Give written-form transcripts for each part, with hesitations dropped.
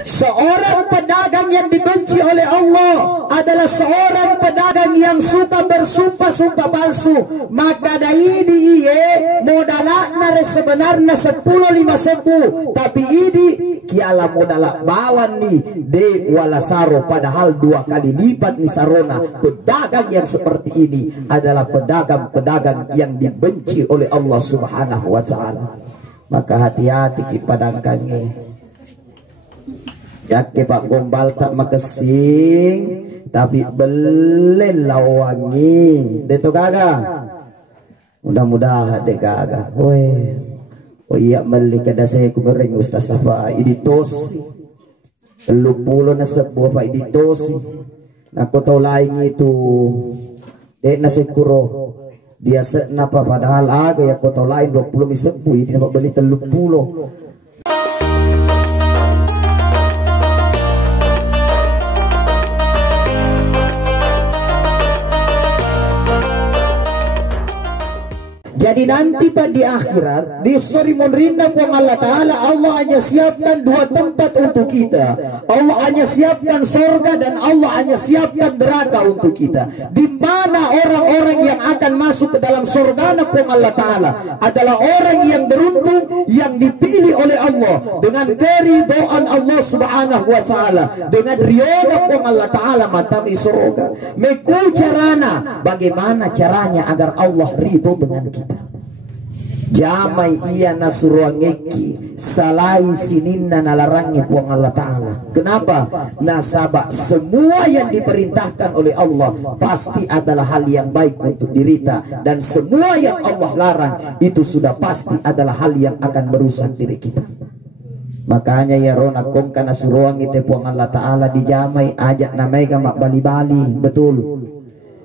Seorang pedagang yang dibenci oleh Allah adalah seorang pedagang yang suka bersumpah-sumpah palsu. Maka dari iye modalakna sebenarnya 10.000, tapi ini kiala modalak bawan nih de walasaro, padahal 2 kali lipat nih sarona. Pedagang yang seperti ini adalah pedagang-pedagang yang dibenci oleh Allah Subhanahu wa taala. Maka hati-hati ki padangkange. Yakke Pak Gombal tak makesing tapi belen lawangi deto gaga. Mudah-mudahan dek gaga. Woi. Oh iya beli kada saya kumering Ustaz apa iditos. 30 na sebuah Pak iditos. Aku tahu lain itu. Dek nasi kuro. Dia senapa padahal aga ya kau tahu lain 20 sebuah ini dapat beli 30. Jadi nanti Pak di akhirat di suri monrinda puang Allah Ta'ala, Allah hanya siapkan 2 tempat untuk kita. Allah hanya siapkan surga dan Allah hanya siapkan neraka untuk kita. Di mana orang-orang yang akan masuk ke dalam surga puang Allah Ta'ala adalah orang yang beruntung, yang dipilih oleh Allah dengan keridhaan Allah Subhanahu wa Ta'ala, dengan riyana puang Allah Ta'ala matami surga. Mekul carana, bagaimana caranya agar Allah ridho dengan kita. Jamai iya nasuruangeki salai sininna nalarangi puang Allah Ta'ala. Kenapa? Nasabak semua yang diperintahkan oleh Allah pasti adalah hal yang baik untuk dirita, dan semua yang Allah larang itu sudah pasti adalah hal yang akan merusak diri kita. Makanya ya rona kong kana suruangi te puang Allah Ta'ala di jamai ajak namanya mak bali-bali. Betul.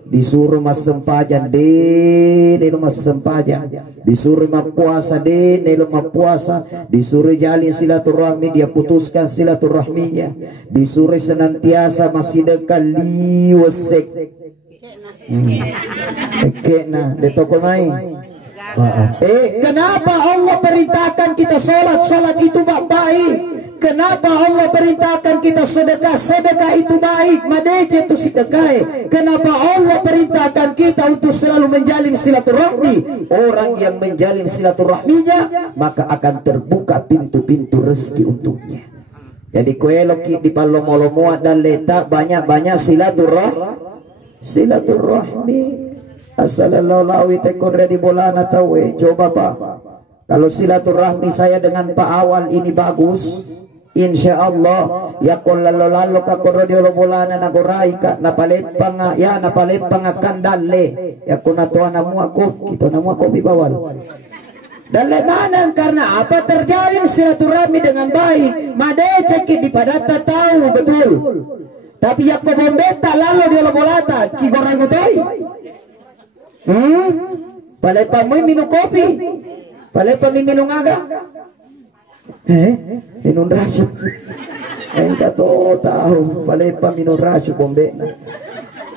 Disuruh mas sempajan de rumah sempajan, disuruh mas puasa de rumah puasa, disuruh jalin silaturahmi dia putuskan silaturahminya, disuruh senantiasa masih dekat liwasek kena de toko main. Kenapa Allah perintahkan kita sholat itu baik? Kenapa Allah perintahkan kita sedekah? Sedekah itu baik, madeje itu sedekah. Kenapa Allah perintahkan kita untuk selalu menjalin silaturahmi? Orang yang menjalin silaturahminya maka akan terbuka pintu-pintu rezeki untuknya. Jadi kueloki di palomolomoa dan letak banyak-banyak silaturahmi. Assalamualaikum tekor di bolana tawe. Coba Pak, kalau silaturahmi saya dengan Pak Awal ini bagus, insya Allah ya kolalo ka korodiolo bolana nagorai ka napalepang ya napalepang kandale ya kunatuan namu ako kita namu ako bibawal dalle mana karena apa terjalin silaturahmi dengan baik madeceki di padata tahu betul, tapi ya ko bombeta lalu di bolata ki goreng utai palepang mo minum kopi, palepang minum aga minum rasyo engkau tahu palepang minum rasyo bombena.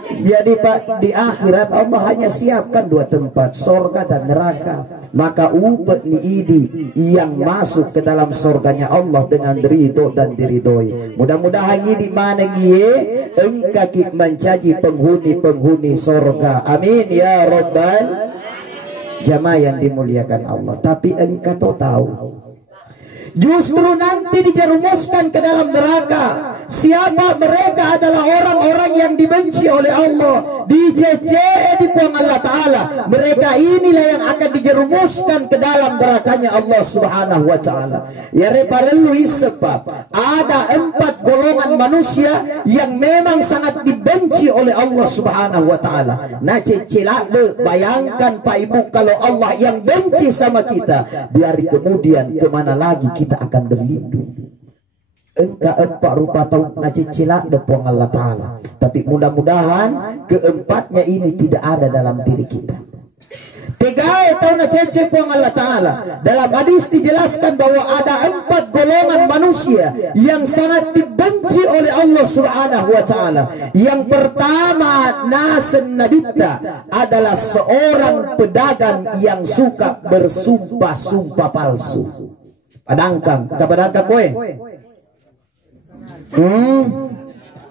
Jadi Pak di akhirat Allah hanya siapkan 2 tempat, surga dan neraka. Maka upet ni idi yang masuk ke dalam surganya Allah dengan ridho dan diridhoi. Mudah-mudahan di mana gie engkau menjadi penghuni surga. Amin ya rabbal jamaah yang dimuliakan Allah. Tapi engkau tahu justru nanti dijerumuskan ke dalam neraka. Siapa mereka? Adalah orang-orang yang dibenci oleh Allah, dijejeh di puang Allah Ta'ala. Mereka inilah yang akan dijerumuskan ke dalam nerakanya Allah Subhanahu wa Ta'ala. Ya reparelu sebab ada 4 golongan manusia yang memang sangat dibenci oleh Allah Subhanahu wa Ta'ala. Nah cecilak bayangkan Pak Ibu, kalau Allah yang benci sama kita, biar kemudian kemana lagi kita akan berlindung. Engkau 4 rupa tahu nacicila depung Allah Ta'ala. Tapi mudah-mudahan keempatnya ini tidak ada dalam diri kita. Tiga tahu nacece puang Allah Ta'ala. Dalam hadis dijelaskan bahwa ada 4 golongan manusia yang sangat dibenci oleh Allah Subhanahu wa Ta'ala. Yang pertama nasen nabita adalah seorang pedagang yang suka bersumpah-sumpah palsu. Padangkang, kepadangkang kowe.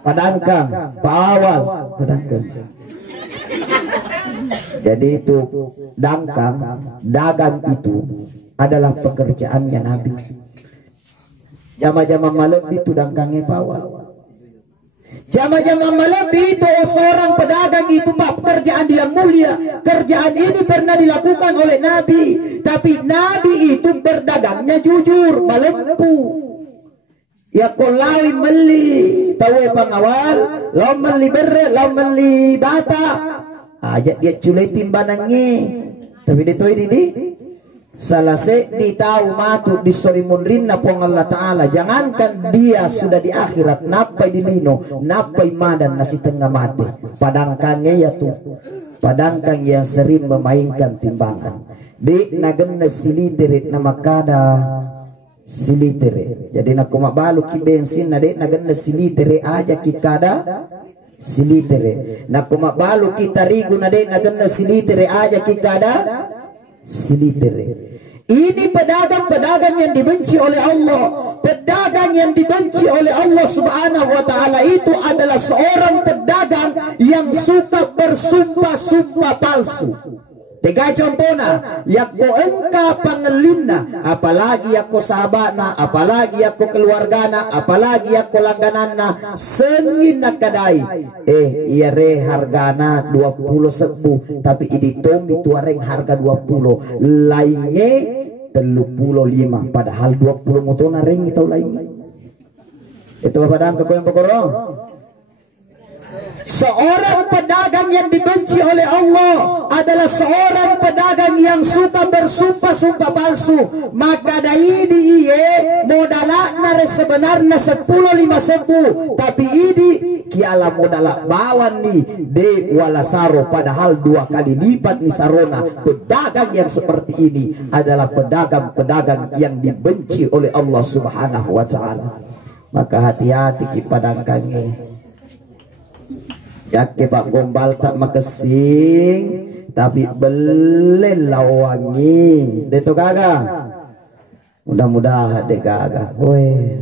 Padangkang, awal padangkang. Jadi itu dagang itu adalah pekerjaannya Nabi. Jama-jama malam itu dangkangnya pawal. Jama-jama malam itu seorang pedagang itu Pak, pekerjaan yang mulia. Kerjaan ini pernah dilakukan oleh Nabi, tapi Nabi itu berdagangnya jujur, malempu. Ya kolawin meli, tahu pengawal, lo meli bere, lo meli bata. Ajak dia culai timbanangnya. Tapi dia tahu ini salase di tahu matu di sorimun rinna pong Allah Ta'ala. Jangankan dia sudah di akhirat, napai di lino, napai madan nasi tengah mati. Padangkannya ya tuh, padangkan yang sering memainkan timbangan. Di nagen siliterit nama kada silitere. Jadi nak kumabalu ki bensin na de nagen silitere aja ki kada silitere. Nak kumabalu ki tarigu na de nagen silitere aja ki kada silitere. Ini pedagang-pedagang yang dibenci oleh Allah. Pedagang yang dibenci oleh Allah Subhanahu wa Ta'ala itu adalah seorang pedagang yang suka bersumpah-sumpah palsu. Tiga contohnya, yakko engka pangelinna, apalagi yakko sahabatna, apalagi yakko keluargana, apalagi yakko langgananna, sengin nak kadai. Iya re hargana 20.000, tapi ini tombi tuareng harga 20, lainnya 35, padahal 20 mutona ring itu lainnya. Itu apa dan kekoyan pokoro? Seorang pedagang yang dibenci oleh Allah adalah seorang pedagang yang suka bersumpah-sumpah palsu. Maka dari iye modalak sebenarnya 10.000, tapi ini kiala modalak bawan nih de walasaro, padahal 2 kali lipat nih sarona. Pedagang yang seperti ini adalah pedagang-pedagang yang dibenci oleh Allah Subhanahu wa Ta'ala. Maka hati-hati ki padangkange. Yake Pak Gombal tak makesing, tapi belel lawangi. Deto kagak. Mudah-mudahan dek kagak. Woi,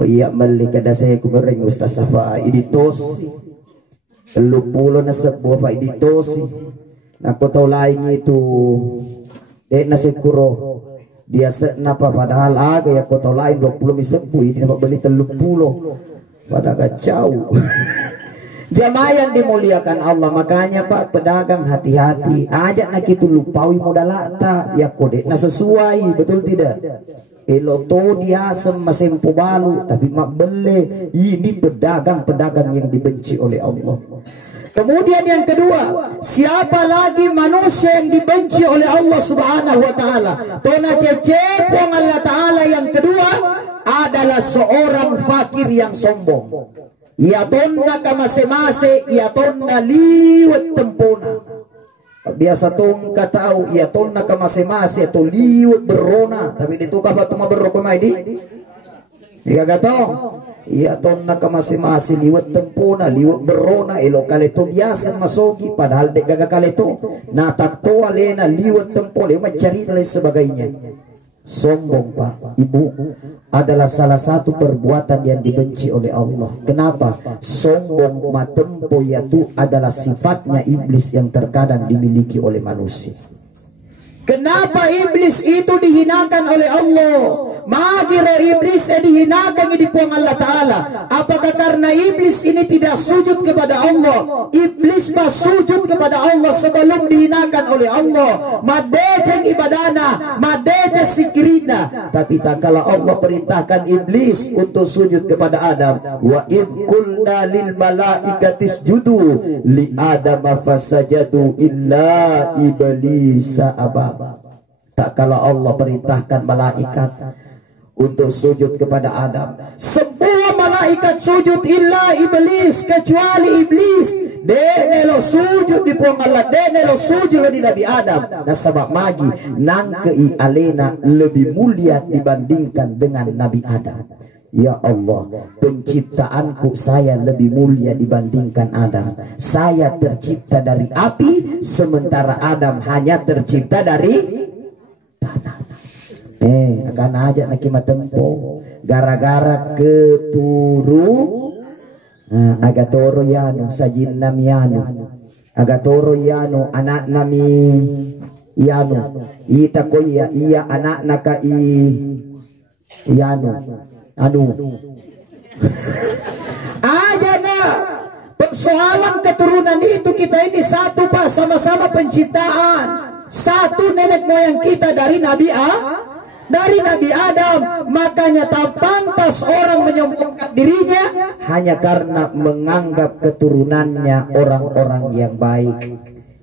oh iya meli kada saya kubereng Ustaz apa iditosi. 30 na sebuah Pak iditosi. Aku tahu lain itu. Dek nasi kuro. Dia napa padahal aga ya kota lain 20 misepu ini dapat beli 30. Pada kacau. Jamaah yang dimuliakan Allah, makanya Pak pedagang hati-hati. Ajak nak itu lupawi modal lata ya kode na sesuai, betul tidak? Elo to dia semasempo balu tapi mak bele. Ini pedagang-pedagang yang dibenci oleh Allah. Kemudian yang kedua, siapa lagi manusia yang dibenci oleh Allah Subhanahu wa Ta'ala? Tona cecepong Allah Ta'ala yang kedua adalah seorang fakir yang sombong. Ia tonna kamase-mase, ia tonna liwat tempona. Biasa tong katau, ia tonna kamase-mase atau liwat berona. Tapi dito ka ba tumaberro mai di? Iya gatong. Ia tonna kamase-mase liwat tempona, liwat berona. Ilo kaleto biasa masogi, padahal dek gaga kaleto. Natato alena liwat tempona, mencari dan lain sebagainya. Sombong Pak Ibu adalah salah satu perbuatan yang dibenci oleh Allah. Kenapa? Sombong matempo yaitu adalah sifatnya iblis yang terkadang dimiliki oleh manusia. Kenapa iblis itu dihinakan oleh Allah? Magiro iblis dihinakan di puang Allah Ta'ala. Apakah karena iblis ini tidak sujud kepada Allah? Iblis sujud kepada Allah sebelum dihinakan oleh Allah. Madeceng ibadana, madeceng sikirina. Tapi tak kala Allah perintahkan iblis untuk sujud kepada Adam. Wa idh qulna lil malaikati isjudu li Adam fasajadu illa iblisa aba. Tak kalau Allah perintahkan malaikat untuk sujud kepada Adam, semua malaikat sujud illa iblis, kecuali iblis. Denelo sujud di puang Allah, denelo sujud di Nabi Adam. Dan sebab magi nangkei alena lebih mulia dibandingkan dengan Nabi Adam. Ya Allah, penciptaanku saya lebih mulia dibandingkan Adam. Saya tercipta dari api, sementara Adam hanya tercipta dari tanah. Akan aja nak tempo. gara-gara agatoro yano sajin nami yano agatoro yano anak nami yano ita ko iya anak naka yano anu aja na persoalan keturunan itu. Kita ini satu Pak, sama-sama penciptaan, satu nenek moyang kita dari Nabi Adam. Makanya tak pantas orang menyombongkan dirinya hanya karena menganggap keturunannya orang-orang yang baik.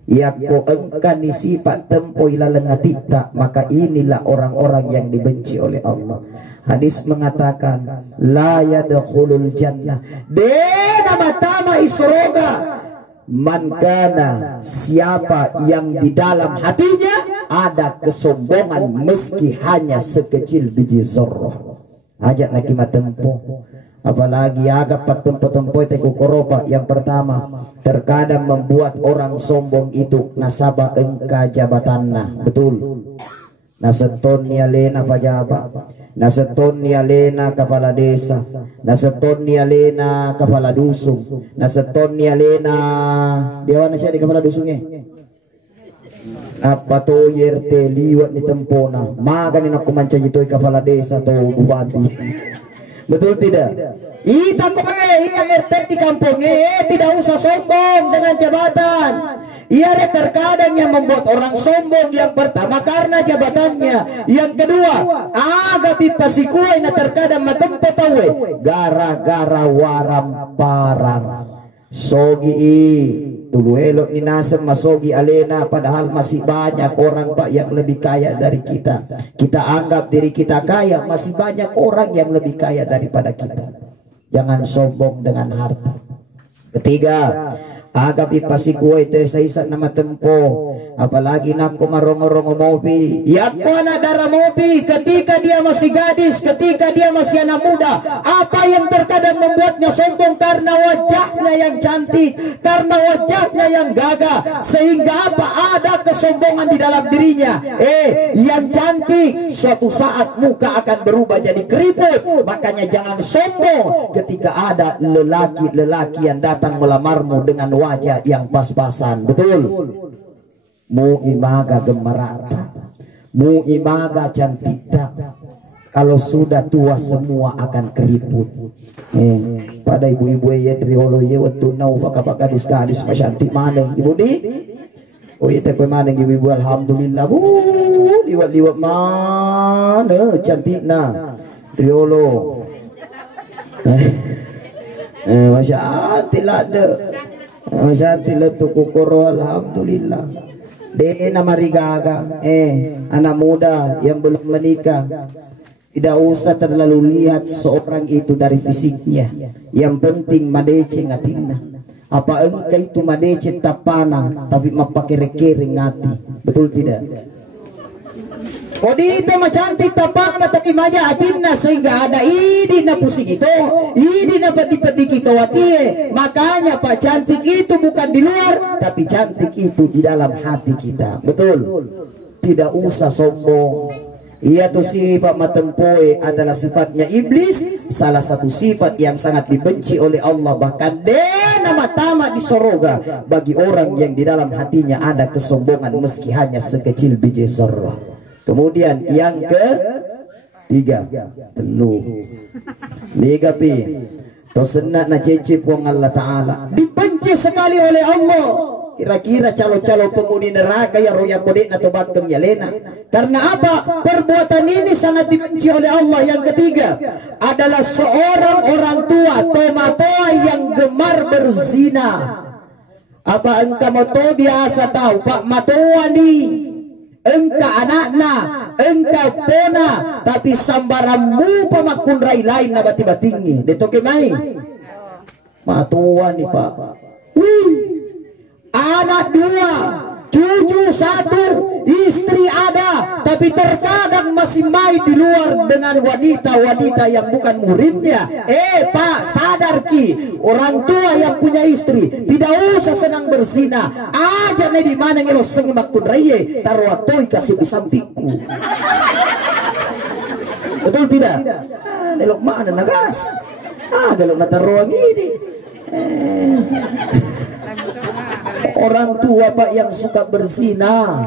Ya ko engkani sifat tempo ilalengatita, maka inilah orang-orang yang dibenci oleh Allah. Hadis mengatakan la yadkhulul jannah dena matama isroga man kana, siapa yang di dalam hatinya ada kesombongan meski hanya sekecil biji zorroh. Ajak lagi matempo, apalagi agak patempo-tempo teku koropa. Yang pertama, terkadang membuat orang sombong itu nasabah engka jabatanna, betul. Naseton nia lena pajabat, naseton nia lena kepala desa, naseton nia lena kepala dusun, naseton nia lena dewa nasya di kepala dusunnya. Apa to yerte liwat ni tempona, maka ni nak kumanca jitoi kepala desa atau bupati. Betul tidak? Ita yang RT di kampung tidak usah sombong dengan jabatan. Ia terkadang yang membuat orang sombong, yang pertama karena jabatannya, yang kedua agak pipasi kue na terkadang matempo tawe gara-gara waram parang sogi tulu elok ni nasem masogi alena, padahal masih banyak orang Pak yang lebih kaya dari kita. Kita anggap diri kita kaya, masih banyak orang yang lebih kaya daripada kita. Jangan sombong dengan harta. Ketiga, agak ipasi kue itu saya nama tempo, apalagi nak marongo-rongo mobi. Ya anak darah mobi ketika dia masih gadis, ketika dia masih anak muda. Apa yang terkadang membuatnya sombong? Karena wajahnya yang cantik, karena wajahnya yang gagah, sehingga apa? Ada kesombongan di dalam dirinya. Yang cantik suatu saat muka akan berubah jadi keriput. Makanya jangan sombong ketika ada lelaki-lelaki yang datang melamarmu dengan wajah yang pas-pasan, betul. Mu imaga gemerata, mu imaga cantika. Kalau sudah tua semua akan keriput. Pada ibu-ibu ya driolo ya waktu nau baka gadis-gadis masyanti mana ibu di? Oh iya teh mana ibu-ibu alhamdulillah. Liwat-liwat mana cantikna driolo. Masya Allah tidak ada. Masyatilah tuku koro alhamdulillah. Dena marigaga anak muda yang belum menikah, tidak usah terlalu lihat seorang itu dari fisiknya. Yang penting madece ngatina. Apa engkau itu madece tapana tapi mapakere-kere ngati, betul tidak? Kodi itu cantik tapana tapi maja atinna, sehingga ada ini na pusing itu, ini na pedi-pedi kita watie. Makanya Pak, cantik itu bukan di luar, tapi cantik itu di dalam hati kita, betul. Tidak usah sombong. Ia tuh sifat matempoe adalah sifatnya iblis, salah satu sifat yang sangat dibenci oleh Allah. Bahkan nama tamat di soroga bagi orang yang di dalam hatinya ada kesombongan meski hanya sekecil biji zarrah. Kemudian yang ketiga, telu tiga pi tosenat na cecep wong Allah Ta'ala, dibenci sekali oleh Allah. Kira-kira calo-calo penghuni neraka yang roya kodek atau bageng yalena. Karena apa? Perbuatan ini sangat dibenci oleh Allah. Yang ketiga adalah seorang orang tua tomatoa yang gemar berzina. Apa engkau moto biasa tahu Pak matoa nih? Engkau anakna, engkau pona, tapi sambaramu pemakun rai lain na bati-batingi. Detoke mai. Matoa nih Pak. Anak dua, cucu satu, istri ada, tapi terkadang masih main di luar dengan wanita-wanita yang bukan muhrimnya. Pak, sadar ki, orang tua yang punya istri tidak usah senang berzina. Aja nih di mana ngelo sengimakun raye, taruh atoi kasih di sampingku. Betul tidak? elok mana nagas. Kalau nataruang ini. Orang tua Pak yang suka berzina,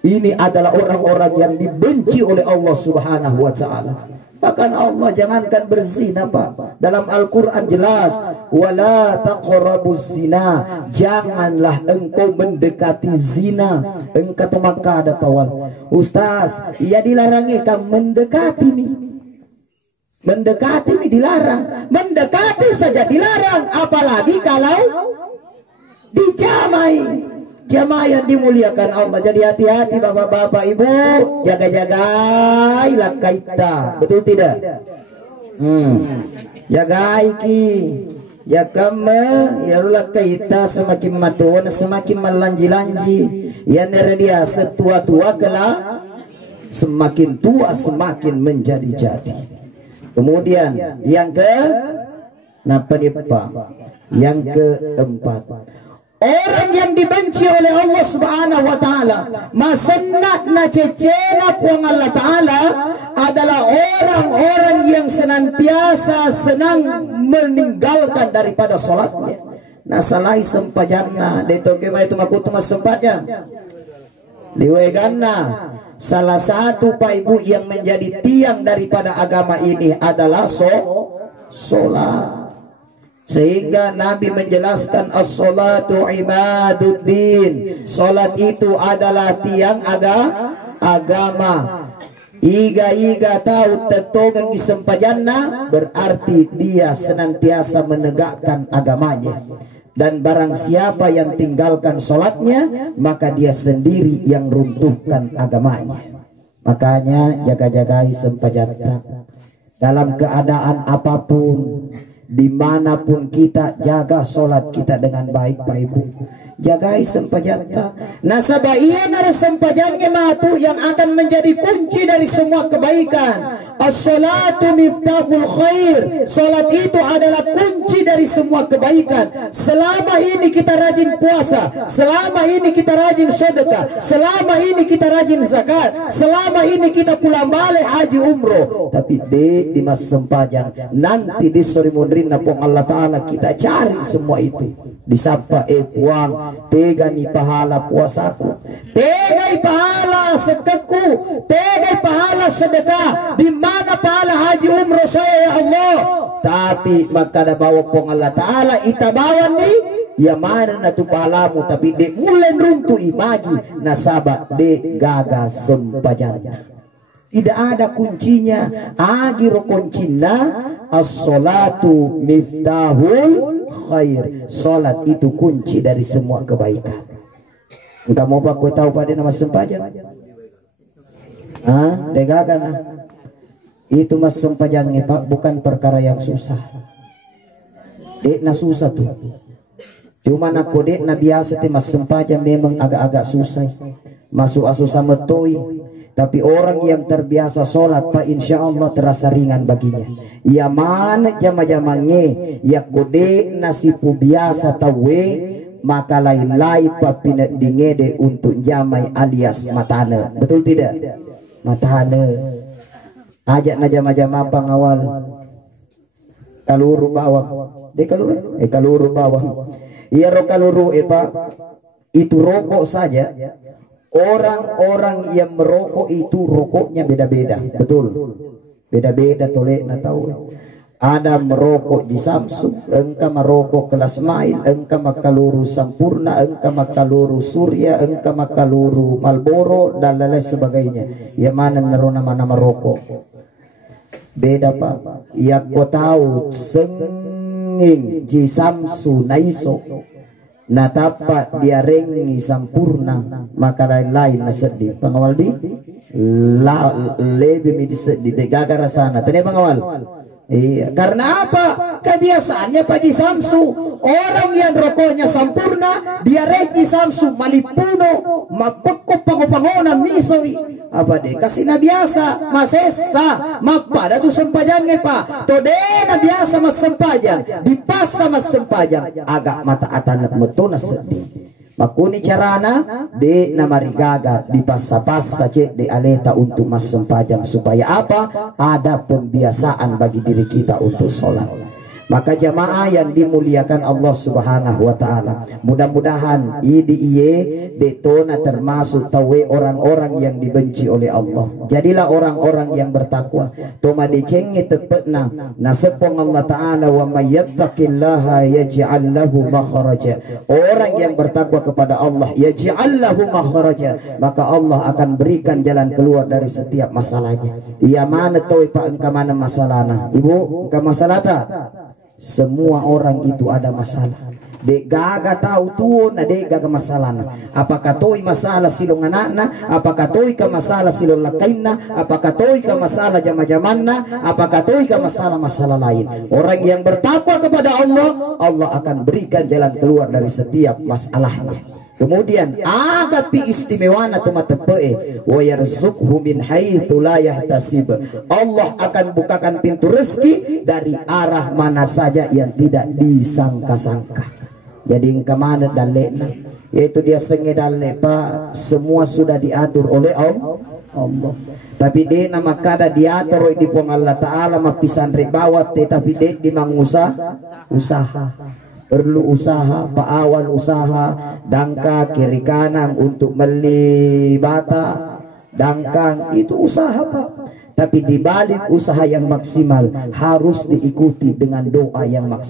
ini adalah orang-orang yang dibenci oleh Allah Subhanahu wa taala. Bahkan Allah jangankan berzina Pak, dalam Al-Quran jelas, wala taqrabuz zina, janganlah engkau mendekati zina. Engkau tu maka ada kawan Ustaz, ya dilarang kamu mendekati nih. Mendekati nih dilarang, mendekati saja dilarang, apalagi kalau dijamai. Jamaah yang dimuliakan Allah. Jadi hati-hati bapak-bapak ibu, jaga-jagailah kaita, betul tidak? Jagai ki, jaga ya rulah kaita semakin matun, semakin melanji-lanji. Ya dia setua-tua kelak, semakin tua semakin menjadi-jadi. Kemudian yang yang keempat, orang yang dibenci oleh Allah Subhanahu wa taala, masenat na cecena puang Allah taala adalah orang-orang yang senantiasa senang meninggalkan daripada salatnya. Nah salai sempajanna detoke mai tu makutu mas sempajan. Liwegana salah satu Pak Ibu yang menjadi tiang daripada agama ini adalah salat. Sehingga Nabi menjelaskan as-salatu imaduddin, salat itu adalah tiang agama. Iga tahu tetogang disempajanna berarti dia senantiasa menegakkan agamanya. Dan barang siapa yang tinggalkan salatnya, maka dia sendiri yang runtuhkan agamanya. Makanya jaga-jagai sempajanta dalam keadaan apapun, dimanapun kita, jaga sholat kita dengan baik Pak Ibu. Jagai sempajanta. Nasabah ia nara sempajanya matu yang akan menjadi kunci dari semua kebaikan. As-salatu miftahul khair. Salat itu adalah kunci dari semua kebaikan. Selama ini kita rajin puasa, selama ini kita rajin sedekah, selama ini kita rajin zakat, selama ini kita pulang balik haji umroh. Tapi di masa sempajang nanti di sore mundrin napong Allah Ta'ala kita cari semua itu. Disapa puang, tega ni pahala puasaku, tega pahala sedekahku, tega pahala sedekah, di mana pahala haji umroh saya ya Allah. Tapi maka ada bawa pong Allah Ta'ala itabawan ni, ya mana na tu pahalamu, tapi de mulai runtuh imaji nasaba de gaga sempajannya. Tidak ada kuncinya. Agiro kuncinya as-salatu miftahul khair. Salat itu kunci dari semua kebaikan. Enggak mau Pak, kau tahu pada nama sempajan? Degakan lah. Itu mas sempajangnya Pak, bukan perkara yang susah. Dek na susah tuh. Cuma aku dek na biasa ti mas sempajang memang agak-agak susah. Masuk asusah metoi. Tapi orang yang terbiasa sholat Pak, insya Allah terasa ringan baginya. Ya mana jama-jamangnya, ya kode nasipu biasa tawe, maka lain-lain Pak pinat dingede untuk jamai alias matane. Betul tidak? Matane. Ajak na jama-jama pangawal. Kaluru bawang. Kaluru bawang. Iya ro kaluru Pak. Itu rokok saja. Orang-orang yang merokok itu rokoknya beda-beda, betul. Beda-beda tolek na tahu. Ada merokok di Samsung, engkau merokok kelas mail, engkau makaluru Sampurna, engkau makaluru Surya, engkau makaluru Marlboro dan lain sebagainya. Yang mana nama merokok? Beda Pak. Ya kau tahu senging di Samsu naiso. Natapa dia rengi Sampurna, maka lain-lain na sedih pengawal di lebih midi sedih degagara sana tadi pengawal. Iya, karena apa? Kebiasaannya Pak Ji Samsu, orang yang rokoknya Sampurna, dia regi Samsu malipuno, mapekko pangopangonan misoi. Apa deh? Kasih na biasa, masesa, mapada tu sempajangnya Pak. Tode na biasa mas sempajang, dipasa mas sempajang, agak mata atanak metuna sedih. Makuni carana de namarigaga di pasa-pasa cek de aleta untuk mas sempajang supaya apa? Ada pembiasaan bagi diri kita untuk sholat. Maka jamaah yang dimuliakan Allah Subhanahu wa taala, mudah-mudahan iye detona termasuk tawe orang-orang yang dibenci oleh Allah. Jadilah orang-orang yang bertakwa. Toma dicengi tepetna nasepong Allah taala, wa may yattaqillaha yaj'al lahu makhraja. Orang yang bertakwa kepada Allah yaj'al lahu makhraja, maka Allah akan berikan jalan keluar dari setiap masalahnya. Iya mana tahu pak engka mana masalahna? Ibu, engka masalah tak? Semua orang itu ada masalah. Dek gaga tahu tuh, na dek gaga masalah. Apakah toi masalah silong anakna? Apakah toi ke masalah silong lakainna? Apakah toi ke masalah jama-jamanna? Apakah toi ke masalah-masalah lain? Orang yang bertakwa kepada Allah, Allah akan berikan jalan keluar dari setiap masalahnya. Kemudian agapi istimewana tumatepe wa yarzuqhu min haitsu la yahtasib. Allah akan bukakan pintu rezeki dari arah mana saja yang tidak disangka-sangka. Jadi kemana dalekna? Yaitu dia senge dalek pak, semua sudah diatur oleh Allah. Tapi dia nama kada diatur di pong Allah Taala mapisan ribawat, tetapi dia di usaha. Perlu usaha, paawal usaha, dangka kiri kanan untuk beli bata, dangkang itu usaha pak. Tapi dibalik usaha yang maksimal harus diikuti dengan doa yang maksimal.